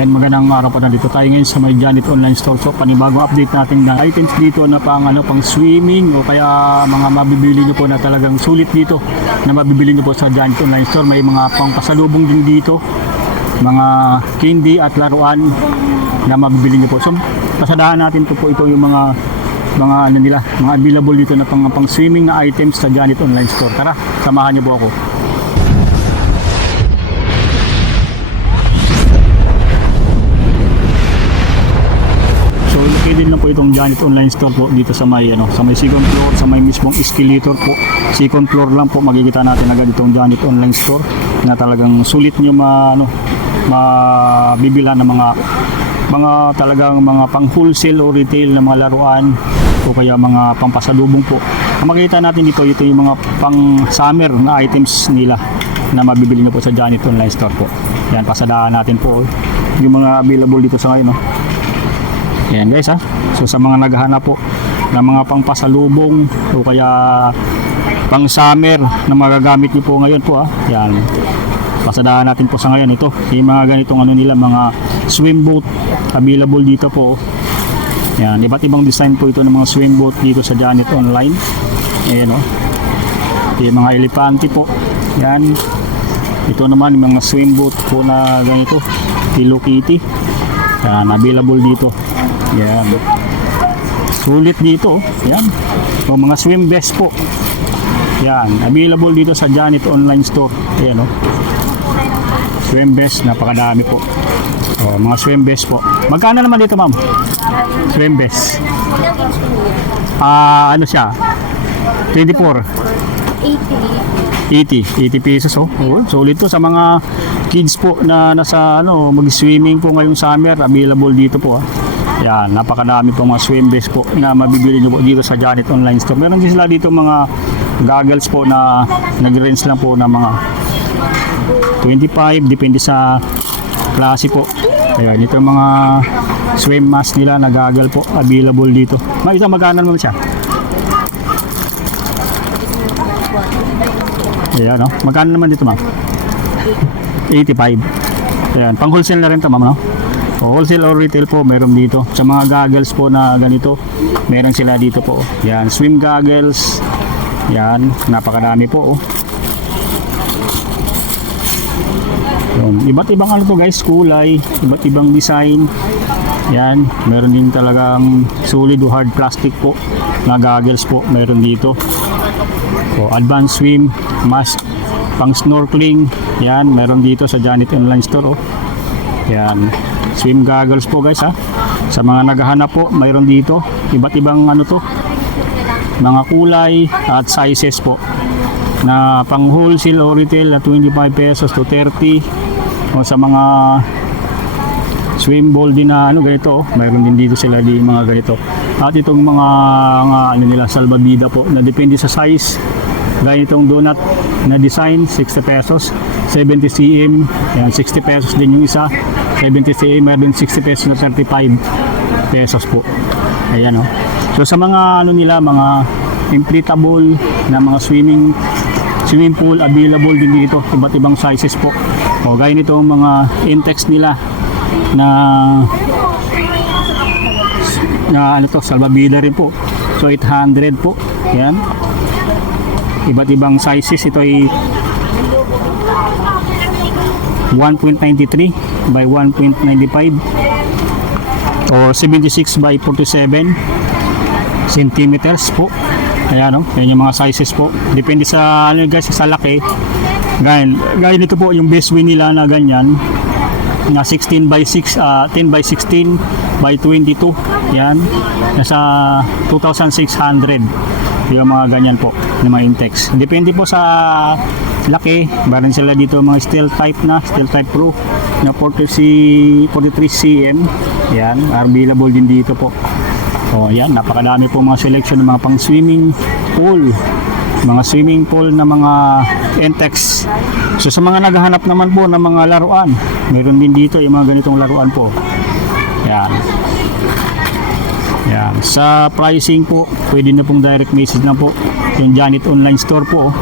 Ayan, magandang araw po na dito tayo ngayon sa may Janet Online Store. So panibagong update natin na items dito na pang swimming o kaya mga mabibili nyo po na talagang sulit dito na mabibili nyo po sa Janet Online Store. May mga pang pasalubong din dito, mga candy at laruan na mabibili nyo po. So pasadahan natin po ito yung mga available dito na pang swimming na items sa Janet Online Store. Tara, samahan nyo po ako. Located na po itong Janet Online Store po dito sa may second floor, sa may mismong escalator po. Second floor lang po makikita natin agad itong Janet Online Store na talagang sulit nyo mabibilan ng mga talagang mga pang wholesale o retail na mga laruan o kaya mga pampasalubong po. Ang makikita natin dito, ito yung mga pang summer na items nila na mabibili nyo po sa Janet Online Store po. Yan, pasadahan natin po yung mga available dito sa ngayon. Ayan guys ha. So sa mga naghahanap po ng mga pangpasalubong o kaya pang summer na magagamit niyo po ngayon po ha. Ayan. Pasadahan natin po sa ngayon ito. Yung mga ganitong nila, mga swim boat available dito po. Ayan, iba't ibang design po ito ng mga swim boat dito sa Janet Online. Ayan o. Yung mga elepante po. Ayan. Ito naman yung mga swim boat po na ganito. Hello Kitty. Ayan, available dito. Yan. Sulit dito. Yan. O mga swim vest po. Yan. Available dito sa Janet Online Store. Ayan o. Swim vest. Napakadami po. O, mga swim vest po. Magkano naman dito ma'am? Swim vest. Ano siya? 24. 80 pesos oh. Sulit to sa mga kids po na nasa mag-swimming po ngayong summer. Available dito po Yan, napakadami po mga swim vest po na mabibili nyo po dito sa Janet Online Store. Meron din sila dito mga goggles po na nag-range lang po na mga 25, depende sa klase po. Ayan, ito yung mga swim mask nila na goggle po, available dito. Makita magkano naman siya? Ayan, no? Magkano naman dito ma'am? 85. Ayan, pang wholesale na rin ito ma'am, no? O, wholesale or retail po, meron dito. Sa mga goggles po na ganito, meron sila dito po. Yan, swim goggles. Yan, napakadami po. Yan, iba't ibang to guys, kulay, iba't ibang design. Yan, meron din talagang solid o hard plastic po na goggles po, meron dito. O, advanced swim mask, pang snorkeling. Yan, meron dito sa Janet Online Store. Yan, swim goggles po guys ha. Sa mga naghahanap po, mayroon dito iba't ibang mga kulay at sizes po na pang wholesale o retail na 25 pesos to 30. O sa mga swim ball din na ganito mayroon din dito sila di mga ganito. At itong mga nila salbabida po na depende sa size. Gaya itong donut na design, 60 pesos, 70 cm, yan, 60 pesos din yung isa, 70 cm, meron 60 pesos na 35 pesos po. Ayan o. So sa mga nila, mga inflatable na mga swimming pool, available din dito, iba't ibang sizes po. O gaya nitong mga Intex nila na salbabida rin po. So 800 po. Yan. Iba't ibang sizes. Ito ay 1.93 by 1.95 or 76 by 47 centimeters po. Ayan yan yung mga sizes po. Depende sa guys, sa laki. Gaya nito po yung best win nila na ganyan na 16 by 6, 10 by 16 by 22. Yan. Nasa 2,600. Yung mga ganyan po na mga Intex. Depende po sa laki. Meron sila dito mga steel type pro na 43 cm. Yan, available din dito po. O yan, napakadami po mga selection ng mga pang swimming pool. Mga swimming pool na mga Intex. So sa mga naghahanap naman po ng mga laruan, meron din dito yung mga ganitong laruan po. Yan. Yan. Sa pricing po, pwede na pong direct message na po yung Janet Online Store po.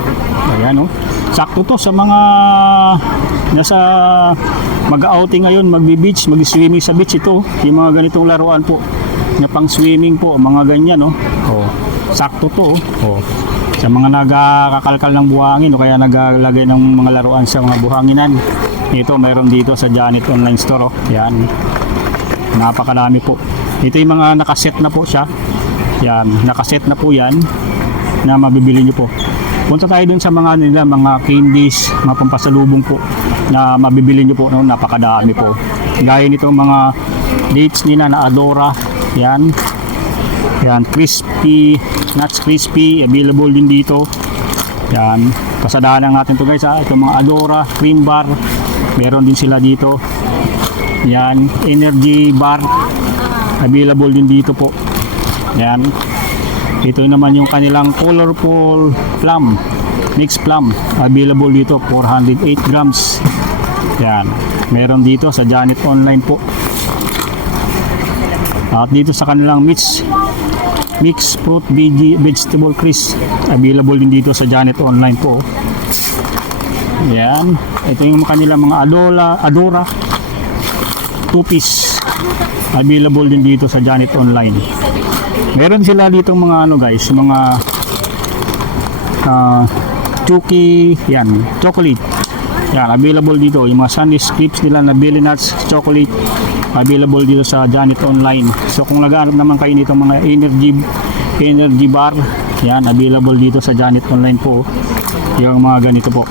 Ayan Sakto to sa mga nasa mag-outing ngayon, magbi-beach, mag-swimming sa beach. Ito yung mga ganitong laruan po na pang swimming po, mga ganyan, no? Oh, sakto to, oh. Sa mga nagkakalkal ng buhangin o kaya naglalagay ng mga laruan sa mga buhanginan. Ito mayroon dito sa Janet Online Store, oh. Yan, napakarami po. Ito yung mga nakaset na po siya. Yan, nakaset na po yan na mabibili nyo po. Punta tayo dun sa mga nila, mga candies, mga pampasalubong po na mabibili nyo po, no? Napakadami po. Gaya nitong mga dates nila na Adora. Yan. Yan, crispy, nuts crispy, available din dito. Yan, pasadahan natin to guys, ha. Itong mga Adora, cream bar, meron din sila dito. Yan, energy bar, available din dito po. Yan. Ito naman yung kanilang colorful plum, mixed plum, available dito, 408 grams. Yan, meron dito sa Janet Online po. At dito sa kanilang mixed fruit vegetable crisp, available din dito sa Janet Online po. Yan, ito yung kanilang mga Adora 2-piece, available din dito sa Janet Online. Meron sila dito mga ano guys, mga Chucky, yan, chocolate. Yan, available dito yung mga Sunday Scripts nila na Billy Nuts chocolate, available dito sa Janet Online. So kung naghahanap naman kayo nito mga energy bar, yan, available dito sa Janet Online po. Yung mga ganito po.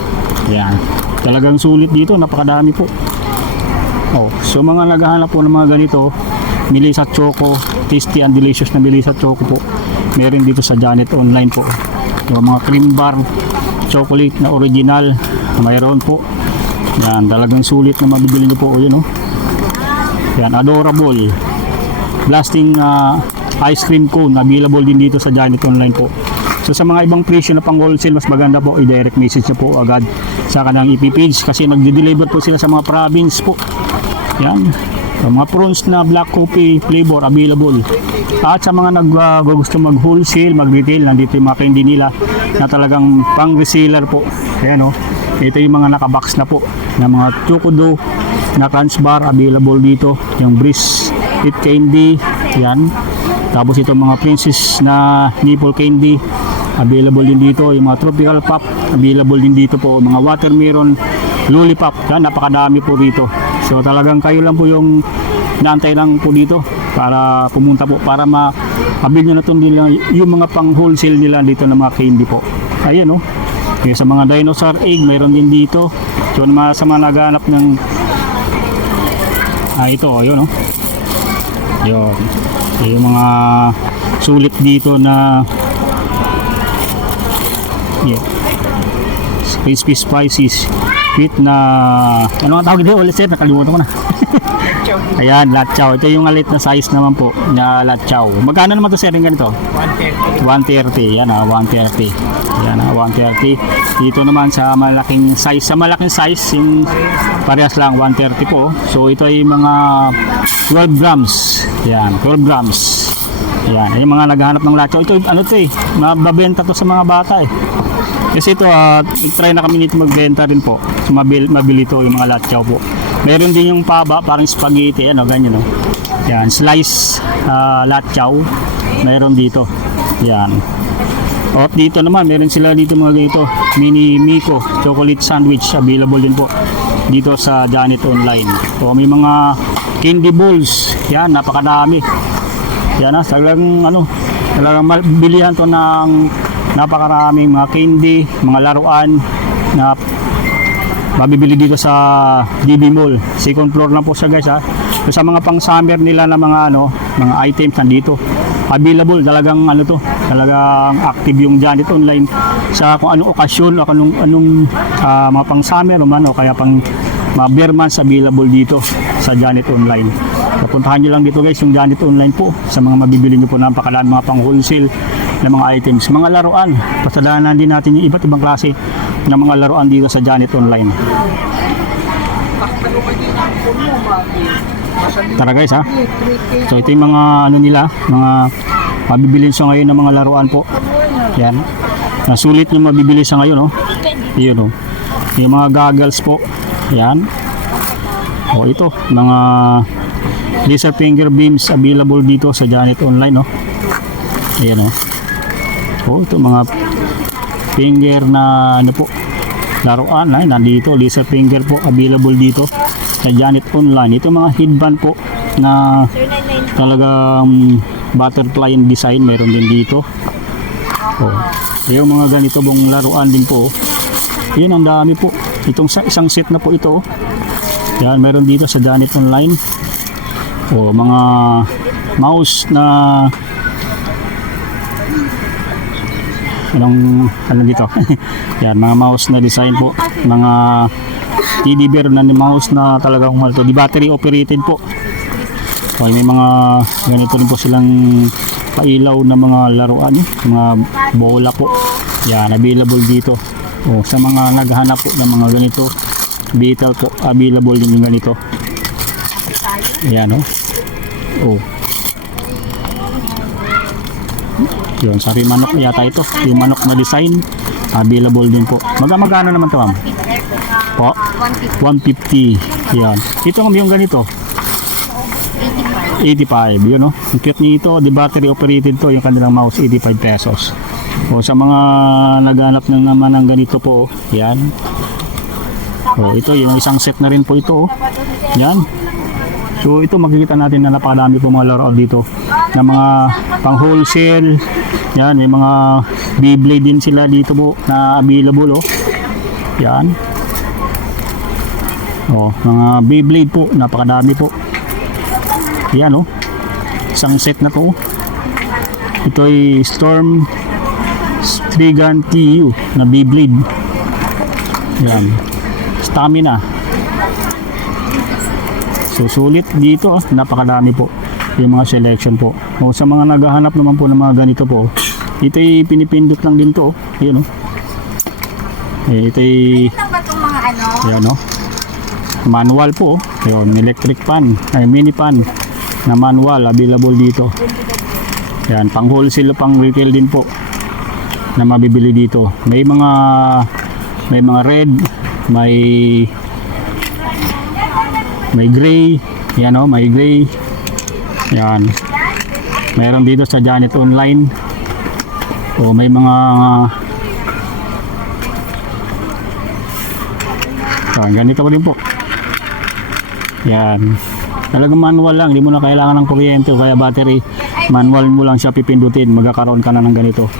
Yan, talagang sulit dito, napakadami po. Oh, so mga naghahanap po ng mga ganito, Melissa Choco, tasty and delicious na Melissa Choco po, meron dito sa Janet Online po. Yung mga cream bar chocolate na original, mayroon po. Yan, talagang sulit na mabibili nyo po. Yun, oh. Yan, adorable blasting ice cream cone, available din dito sa Janet Online po. So sa mga ibang presyo na pang wholesale, mas maganda po i-direct message nyo po agad sa kanang EP page kasi nagde-deliver po sila sa mga province po. Yan, so, mga prawns na black coffee flavor available. At sa mga gusto mag-wholesale, mag-retail, nandito yung mga candy nila na talagang pang-reseller po. Ayan, oh. Ito yung mga nakabox na po na mga chocodo na crunch bar, available dito. Yung Breeze It Candy, yan. Tapos ito mga princess na nipple candy, available din dito. Yung mga tropical pop, available din dito po. Mga watermelon lollipop, yan, napakadami po dito. So talagang kayo lang po yung naantay lang po dito para pumunta po, para ma-avail nyo na itong nila, yung mga pang wholesale nila dito na mga candy po. Ayan, oh. Yung sa mga dinosaur egg, mayroon din dito. So sa mga naghanap ng ito, ayun, oh. Yun. Yung mga sulit dito na yeah, crispy spices with na ano ang tawag dito ulit sir, nakalimutan ko na. Ayan, latchaw. Ito yung alit na size naman po na latchaw. Magkano naman to sir yung ganito? 130. Yan, 130. Yan, 130. Dito naman sa malaking size, yung parehas lang 130 po. So ito ay mga 12 grams. Yan, 12 grams. Yan, yung mga naghahanap ng latchaw. Ito ano to eh, mababenta to sa mga bata eh. Kasi ito, try na kami nito magbenta rin po. So mabili to yung mga latchaw po. Meron din yung paba, parang spaghetti, ano, ganyan, no? Yan, slice latchaw. Meron dito. Yan. At dito naman, meron sila dito mga ganito. Mini Miko chocolate sandwich, available din po dito sa Janet Online. So may mga candy balls. Yan, napakadami. Yan, talagang ano, talagang bilihan to ng napakaraming mga candy, mga laruan na mabibili dito sa DB Mall. Second floor lang po siya guys, ha. So, sa mga pang summer nila na mga ano, mga items nandito. Available, talagang ano to, talagang active yung Janet Online sa kung anong okasyon o anong mga pang summer o man o kaya pang mga beer months, available dito sa Janet Online. Puntahan nyo lang dito guys yung Janet Online po sa mga mabibili nyo po ng pakalaan, mga pang wholesale na mga items, mga laruan. Pasadahanan din natin yung iba't ibang klase ng mga laruan dito sa Janet Online. Tara guys, ha. So ito yung mga ano nila, mga mabibili sa ngayon ng mga laruan po. Yan. Nasulit yung mabibili sa ngayon, oh. Iyon, oh. Yung mga goggles po. Yan. O ito, mga laser finger beams available dito sa Janet Online, no. Ayan, no. O ito mga finger na ano po, laruan, ay nandito, laser finger po available dito sa Janet Online. Ito mga headband po na talagang butterfly design, meron din dito. O, yung mga ganito bong laruan din po. Yun, ang dami po. Itong isang set na po ito. Yan, meron dito sa Janet Online. O, mga mouse na ano dito. Yan, mga mouse na design po. Mga teddy bear na mouse na talagang di battery operated po. So, may mga ganito rin po silang pailaw na mga laruan, mga bola po. Yan, available dito. O, sa mga naghahanap po ng mga ganito, Beetle po, available din yung ganito. Ayan, o. O. Yun, sa manok yata ito. Yung manok na design, available din po. Magkano naman ito, ma'am? Po? 150. Yan. Ito yung ganito. 85. Yun, no? Ang cute nito. The battery operated to. Yung kanilang mouse, 85 pesos. O, sa mga naghanap ng naman ng ganito po, yan. O, ito, yung isang set na rin po ito. Yan. So, ito makikita natin na napakadami po mga laruan dito. Na mga pang wholesale. Yan, may mga Beyblade din sila dito po na available, oh. Yan. O, mga Beyblade po. Napakadami po. Yan, oh. Isang set na to. Ito ay Storm Strigan TU na Beyblade. Yan. Stamina. So, sulit dito, oh. Napakadami po yung mga selection po. O, sa mga naghahanap naman po ng mga ganito po, ito ay pinipindot lang din to, oh. Ayan, oh. Ito ay ayan, oh. Manual po, oh. Ayan, electric pan, ay mini pan na manual available dito. Yan, pang wholesale, pang retail din po na mabibili dito. May mga red, may gray. Yan, oh, may gray. Yan. Meron dito sa Janet Online. O, may mga ganito pa rin po. Yan. Talagang manual lang, hindi mo na kailangan ng kuryente o kaya battery. Manual mo lang siya pipindutin, magkakaroon ka na ng ganito.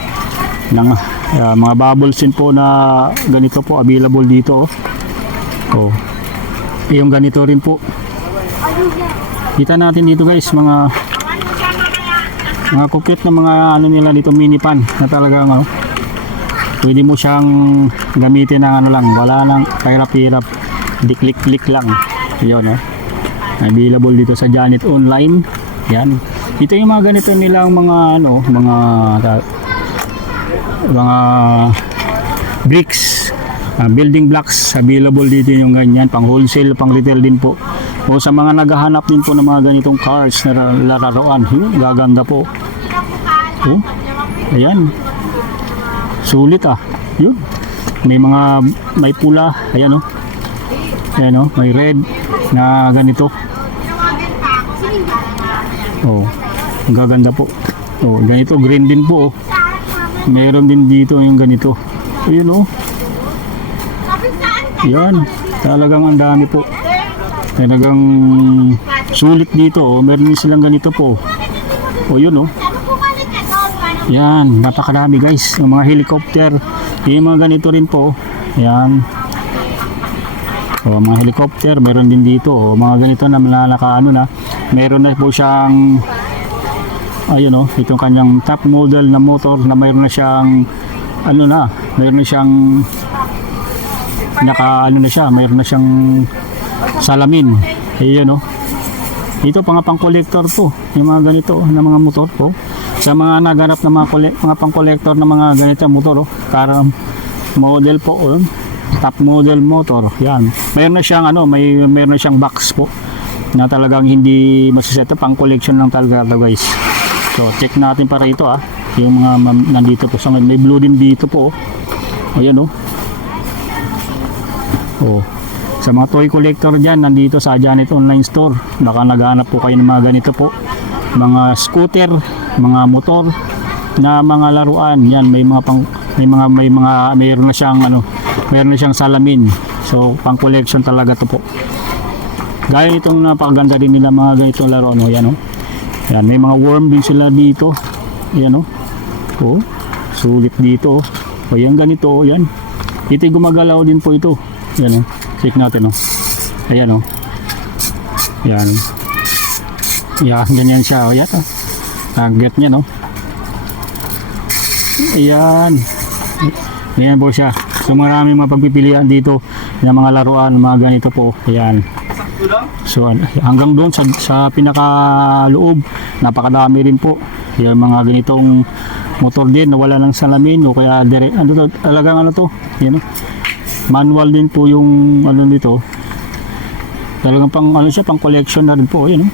Ng mga bubbles din po na ganito po available dito. Oh. Yung ganito rin po. Kita natin dito, guys, mga kukit na mga ano nila dito, mini pan na talagang pwede mo siyang gamitin ng ano lang, wala nang kahirap-hirap, di click-click lang. Yun, oh. Available dito sa Janet Online. Yan. Ito yung mga ganito nilang mga bricks, building blocks, available dito yung ganyan, pang wholesale, pang retail din po. O sa mga naghahanap din po ng mga ganitong cars na laruan, gaganda po. Oh, ayan. Sulit, ah. Yun. May pula, ayan, oh. Ayan, oh, may red na ganito. Oh, ang gaganda po. Oh, ganito, green din po, oh. Meron din dito yung ganito. Ayun, oh. Yan, talagang ang dami po. Talagang sulit dito, oh. Meron din silang ganito po. Oh, yun, oh. Yan, napakadami, guys. Yung mga helicopter, yung mga ganito rin po. Yan. Oh, mga helicopter, meron din dito. Oh, mga ganito na nakaano na. Meron na po siyang ayun, oh, itong kanyang top model na motor na mayroon na siyang mayroon na siyang mayroon na siyang salamin. Ayun, oh. Ito pang collector po, yung mga ganito, oh, na mga motor po. Sa mga naganap na mga pang collector na mga ganito motor, oh, car model po, oh. Top model motor. Yan. Mayroon na siyang mayroon na siyang box po na talagang hindi masiseta, pang collection lang talaga ito, guys. So, check natin para ito, ah. Yung mga nandito po. So, may blue din dito po. Ayan, oh. Oh. Sa mga toy collector dyan, nandito sa Janet Online Store, baka naghahanap po kayo ng mga ganito po, mga scooter, mga motor na mga laruan. Yan, mayroon na siyang mayroon na siyang salamin. So pang collection talaga to po. Gaya itong napakaganda din nila mga ganitong laruan. Yan, yan, may mga worm din sila dito. Yan, oh, sulit dito. O yan, ganito, yan. Ito gumagalaw din po ito. Yan, check natin, ayan, yan, yan, ganyan siya, yan, target niya, ayan, ganyan po siya. So maraming mapagpipilian dito ng mga laruan, mga ganito po, ayan. So hanggang doon sa pinakaloob, napakadami rin po yung mga ganitong motor din na wala ng salamin, o kaya talagang yan, manual din po yung nito. Talagang pang siya, pang collection na rin po, yan.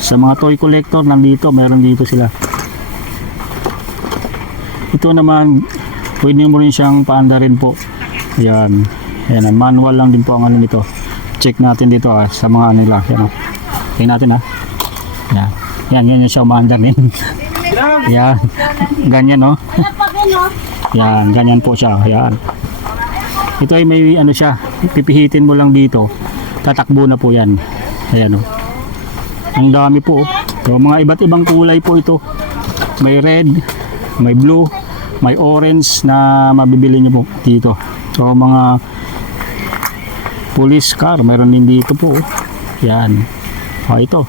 Sa mga toy collector nandito, meron dito sila. Ito naman, pwede mo rin siyang paanda rin po. Ayan. Ayan, manual lang din po ang nito. Check natin dito sa mga nila. Yan, tingnan natin Yan. Yan, ganyan siya umaandar din. Yan. Ganyan, Yan, ganyan po siya. Yan. Ito ay may siya, pipihitin mo lang dito, tatakbo na po yan. Ayan, ang dami po. So, mga iba't ibang kulay po ito. May red, may blue, may orange na mabibili nyo po dito. So mga police car, meron din dito po. Yan. Ito.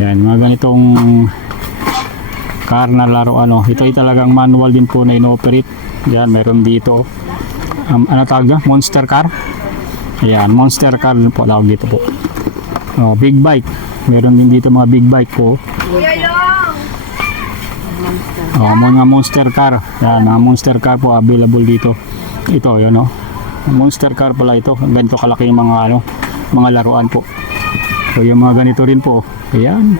Yan, mga ganitong car na laruan. Ito ay talagang manual din po na inoperate. Yan, meron dito. Ano tawag dyan? Monster car. Ayan, monster car po tawag dito po. Big bike. Meron din dito mga big bike po. Mga monster car. Yan, mga monster car po available dito. Ito, yun monster car pala ito. Ganito kalaki yung mga laruan po. So yung mga ganito rin po. Ayan.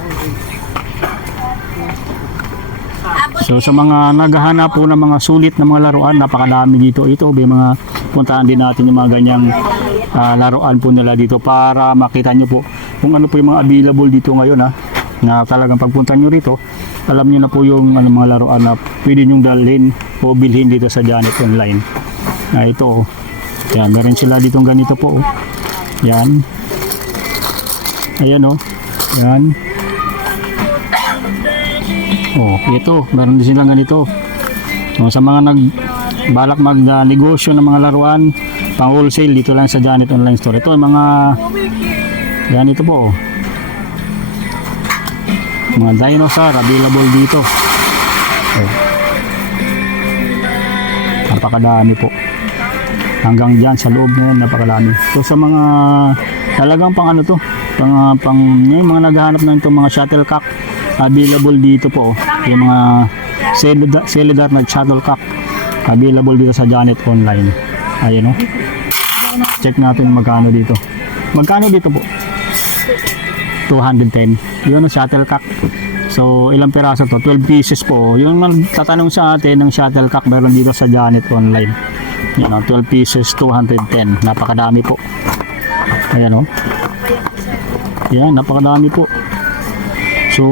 So sa mga naghahanap po ng mga sulit na mga laruan, napakadami dito. Ito, may mga puntahan din natin yung mga ganyang laruan po nila dito para makita nyo po kung ano po yung mga available dito ngayon na talagang pagpunta nyo rito, alam nyo na po yung mga laruan na pwede nyo dalhin o bilhin dito sa Janet Online. Ito, yan, meron sila ditong ganito po. Yan. Ayan, yan. Ito, meron din silang ganito. Sa mga balak mag-negosyo ng mga laruan, pang wholesale, dito lang sa Janet Online Store. Ito, mga ganito po. Mga dinosaur, available dito. Napakadami po. Hanggang dyan sa loob ngayon, napakadami. So sa mga talagang pang yung mga naghahanap ng itong mga shuttlecock, available dito po. Yung mga cellular na shuttlecock, available dito sa Janet Online. Ayun, check natin magkano dito. Magkano dito po? 210. Yun, shuttlecock. So ilang piraso to? 12 pieces po. Yung magtatanong sa atin ng shuttlecock, meron dito sa Janet Online. Yan, 12 pieces, 210. Napakadami po. Ayan, yan, napakadami po. So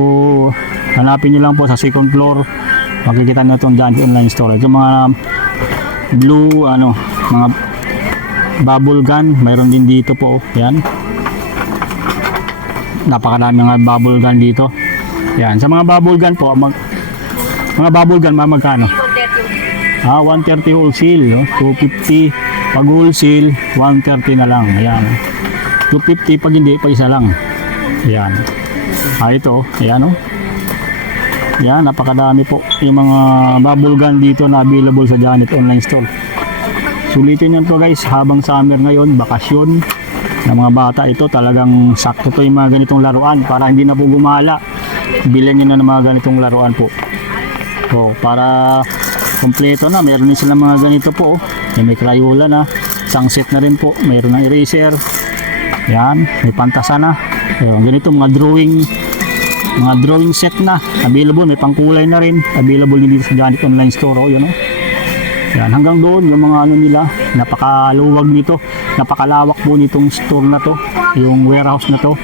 hanapin nyo lang po sa second floor, makikita nyo itong Janet Online Store. Ito mga blue, mga bubble gun, mayroon din dito po. Yan, napakadami mga bubble gun dito. Yan, sa mga bubble gun po, mga bubble gun, magkano? 130 wholesale, 250 pag wholesale, 130 na lang. Ayan, 250 pag hindi, pa isa lang. Ayan. Ito, ayan, yan, napakadami po yung mga bubble gun dito na available sa Janet Online Store. Sulitin nyo to guys, habang summer ngayon, bakasyon ng mga bata, ito talagang sakto to yung mga ganitong laruan para hindi na po gumala. Bilhin nyo na ng mga ganitong laruan po. So, para kompleto na, meron din silang mga ganito po. May Crayola na, sunset na rin po, mayroon ng eraser. Yan, may pantasa na. Ganito mga drawing set na available, may pangkulay na rin available din dito sa Janet Online Store. Yun, Yan, hanggang doon yung mga ano nila, napakaluwag nito, napakalawak po nitong store na to, yung warehouse na to,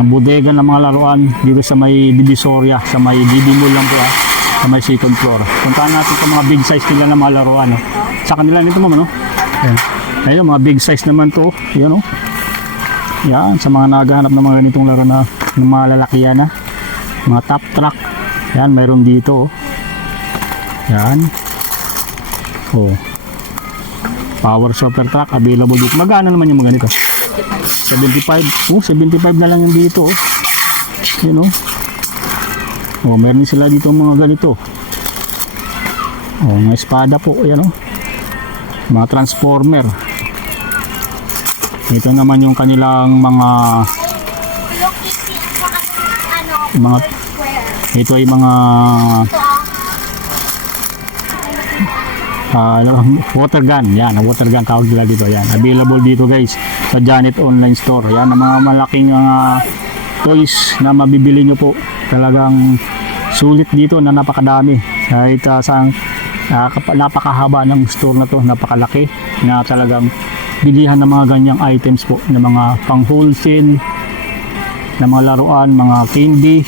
ng bodega ng mga laruan dito sa may Divisoria, sa may DD Mall lang po sa may second floor. Puntahan natin itong mga big size nila ng mga laruan. Sa kanila nito ma'am, no? Yan. Ayun, mga big size naman to, yan o. Yan, sa mga naghahanap ng mga ganitong laro na ng mga lalakihan na, mga top truck. Yan, mayroon dito. Yan. Oh. Power super truck available dito. Magkano naman yung mga ganito? 75. Oh, 75 na lang yung dito. You know? Oh, meron sila dito mga ganito. Oh, mga espada po, ayan oh. Mga transformer. Ito naman yung kanilang mga ito ay mga water gun. Yan, water gun tawag nila dito. Yan, available dito guys sa Janet Online Store. Yan, ang mga malaking toys na mabibili nyo po. Talagang sulit dito na napakadami. Kahit napakahaba ng store na to, napakalaki na talagang bilihan ng mga ganyang items po, ng mga pang wholesale, ng mga laruan, mga candy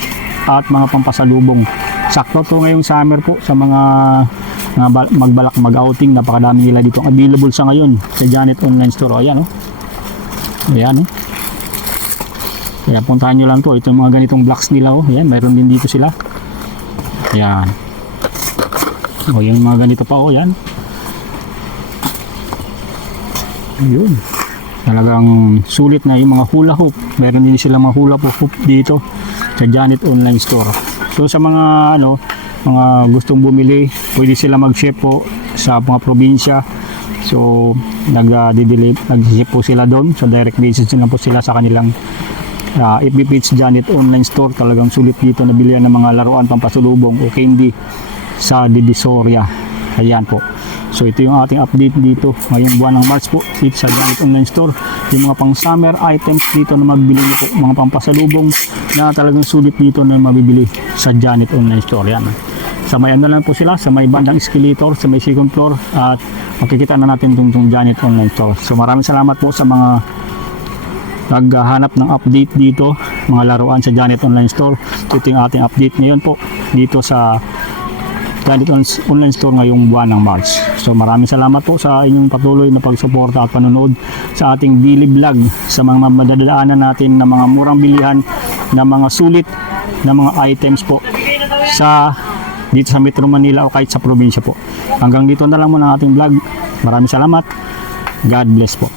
at mga pampasalubong. Sakto to ngayong summer po sa mga magbalak mag-outing, napakadami nila dito available sa ngayon sa Janet Online Store. Ayan oh. Ayan oh. Kaya puntahan nyo lang to. Ito yung mga ganitong blocks nila oh. Ayan, mayroon din dito sila. Ayan. O yung mga ganito pa oh. Ayan. Ayun. Talagang sulit na yung mga hula hoop. Mayroon din sila mga hula hoop dito sa Janet Online Store. So sa mga mga gustong bumili, pwede sila mag-ship po sa mga probinsya. So nag-ship po sila doon. So direct message lang po sila sa kanilang FB page Janet Online Store. Talagang sulit dito nabilihan ng mga laruan pampasulubong o candy sa Divisoria. Ayan po. So ito yung ating update dito ngayong buwan ng March po dito sa Janet Online Store. Yung mga pang summer items dito na magbili nyo po, mga pampasalubong na talagang sulit dito na mabibili sa Janet Online Store. Yan. Sa may ano lang po sila, sa may bandang escalator, sa may second floor, at makikita na natin itong Janet Online Store. So maraming salamat po sa mga naghahanap ng update dito, mga laruan sa Janet Online Store. Ito yung ating update ngayon po dito sa Janet Online Store ngayong buwan ng March. So maraming salamat po sa inyong patuloy na pagsuporta at panonood sa ating daily vlog sa mga madadaanan natin na mga murang bilihan, na mga sulit na mga items po dito sa Metro Manila o kahit sa probinsya po. Hanggang dito na lang muna ang ating vlog. Maraming salamat. God bless po.